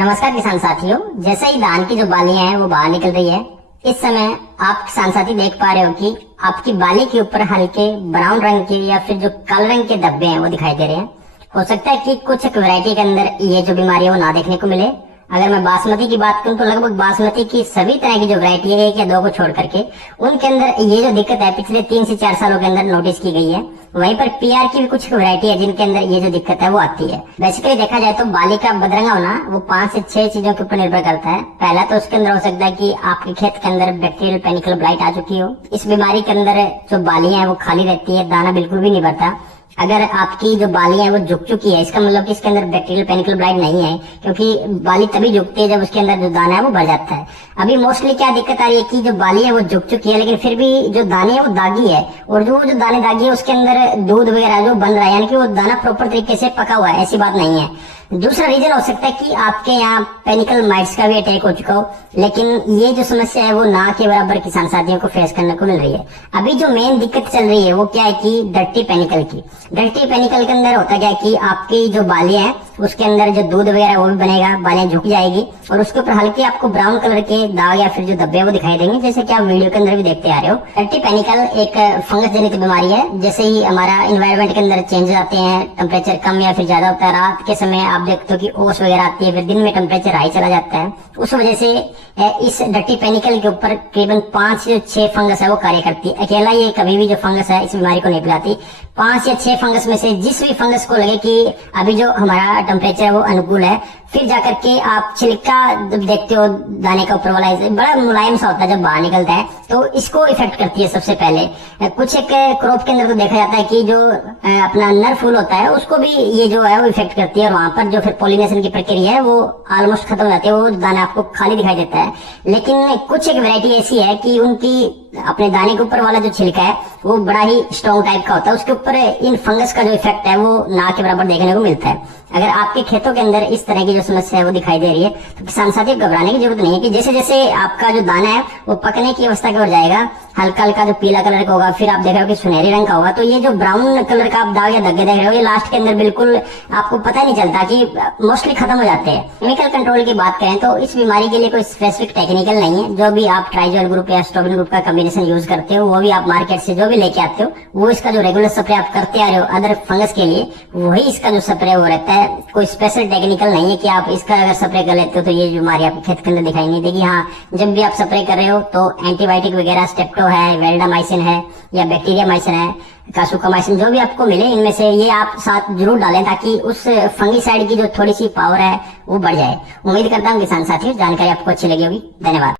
नमस्कार किसान साथियों। जैसे ही धान की जो बालियां हैं वो बाहर निकल रही है, इस समय आप किसान साथी देख पा रहे हो कि आपकी बाली के ऊपर हल्के ब्राउन रंग के या फिर जो काले रंग के धब्बे हैं वो दिखाई दे रहे हैं। हो सकता है कि कुछ एक वैरायटी के अंदर ये जो बीमारी है वो ना देखने को मिले। अगर मैं बासमती की बात करूं तो लगभग बासमती की सभी तरह की जो वैरायटी है, एक या दो को छोड़ करके, उनके अंदर ये जो दिक्कत है पिछले 3 से 4 सालों के अंदर नोटिस की गई है। वहीं पर पीआर की भी कुछ वैरायटी है जिनके अंदर ये जो दिक्कत है वो आती है। बेसिकली देखा जाए तो बाली का बदरंगा होना वो 5 से 6 चीजों के ऊपर निर्भर करता है। पहला तो उसके अंदर हो सकता है कि आपके खेत के अंदर बैक्टीरियल पेनिकल ब्लाइट आ चुकी हो। इस बीमारी के अंदर जो बाली है वो खाली रहती है, दाना बिल्कुल भी नहीं भरता। अगर आपकी जो बाली है वो झुक चुकी है, इसका मतलब कि इसके अंदर बैक्टीरियल पेनिकल ब्लाइट नहीं है, क्योंकि बाली तभी झुकती है जब उसके अंदर जो दाना है वो भर जाता है। अभी मोस्टली क्या दिक्कत आ रही है कि जो बाली है वो झुक चुकी है, लेकिन फिर भी जो दाने है वो दागी है, और जो दाने दागी है उसके अंदर दूध वगैरह जो बन रहा है, यानी कि वो दाना प्रॉपर तरीके से पका हुआ है, ऐसी बात नहीं है। दूसरा रीजन हो सकता है कि आपके यहाँ पेनिकल माइट्स का भी अटैक हो चुका हो, लेकिन ये जो समस्या है वो ना के बराबर किसान साथियों को फेस करने को मिल रही है। अभी जो मेन दिक्कत चल रही है वो क्या है कि डर्टी पेनिकल की। डर्टी पेनिकल के अंदर होता क्या है कि आपकी जो बालियां है उसके अंदर जो दूध वगैरह वो भी बनेगा, बालियां झुक जाएगी और उसके ऊपर हल्के आपको ब्राउन कलर के दाग या फिर जो धब्बे वो दिखाई देंगे, जैसे कि आप वीडियो के अंदर भी देखते आ रहे हो। डर्टी पेनिकल एक फंगस जनित बीमारी है। जैसे ही हमारा इन्वायरमेंट के अंदर चेंज आते हैं, टेम्परेचर कम या फिर ज्यादा होता है, रात के समय आप देखते हो कि ओस वगैरह आती है, फिर दिन में टेम्परेचर हाई चला जाता है, उस वजह से इस डर्टी पेनिकल के ऊपर करीबन 5 से 6 फंगस है वो कार्य करती है। अकेला ये कभी भी जो फंगस है इस बीमारी को नहीं फैलाती। 5 या 6 फंगस में से जिस भी फंगस को लगे कि अभी जो हमारा टेम्परेचर है वो अनुकूल है, फिर जाकर के आप छिलका जब देखते हो दाने का ऊपर वाला बड़ा मुलायम सा होता है, जब बाहर निकलता है तो इसको इफेक्ट करती है सबसे पहले। कुछ एक क्रॉप के अंदर तो देखा जाता है कि जो अपना नर फूल होता है उसको भी ये जो है वो इफेक्ट करती है, और वहां पर जो फिर पॉलिनेशन की प्रक्रिया है वो ऑलमोस्ट खत्म हो जाती है, वो दाना आपको खाली दिखाई देता है। लेकिन कुछ एक वैरायटी ऐसी है कि उनकी अपने दाने के ऊपर वाला जो छिलका है वो बड़ा ही स्ट्रॉन्ग टाइप का होता है, उसके ऊपर इन फंगस का जो इफेक्ट है वो ना के बराबर देखने को मिलता है। अगर आपके खेतों के अंदर इस तरह की जो समस्या है वो दिखाई दे रही है तो किसान साथी घबराने की जरूरत नहीं है कि जैसे जैसे आपका जो दाना है वो पकने की अवस्था की ओर जाएगा, हल्का हल्का जो पीला कलर का होगा, फिर आप देख रहे हो कि सुनहरे रंग का होगा, तो ये जो ब्राउन कलर का आप दाग या धब्बे देख रहे हो ये लास्ट के अंदर बिल्कुल आपको पता नहीं चलता कि मोस्टली खत्म हो जाते हैं। केमिकल कंट्रोल की बात करें तो इस बीमारी के लिए कोई स्पेसिफिक टेक्निकल नहीं है। जो भी आप ट्राइजोल ग्रुप या स्ट्रोबिन ग्रुप का कॉम्बिनेशन यूज करते हो वो भी आप मार्केट से जो भी लेके आते हो वो इसका जो रेगुलर स्प्रे आप करते आ रहे हो अदर फंगस के लिए, वही इसका जो स्प्रे वो रहता है। कोई स्पेशल टेक्निकल नहीं है कि आप इसका अगर स्प्रे कर लेते हो तो ये बीमारी आपके खेत के अंदर दिखाई नहीं देगी। हाँ, जब भी आप स्प्रे कर रहे हो तो एंटीबायोटिक वगैरह स्टेप्टो है, वेल्डामाइसिन है या बैक्टीरियामाइसिन है, कासुकामाइसिन, जो भी आपको मिले इनमें से ये आप साथ जरूर डालें ताकि उस फंगीसाइड की जो थोड़ी सी पावर है वो बढ़ जाए। उम्मीद करता हूँ किसान साथियों जानकारी आपको अच्छी लगी होगी। धन्यवाद।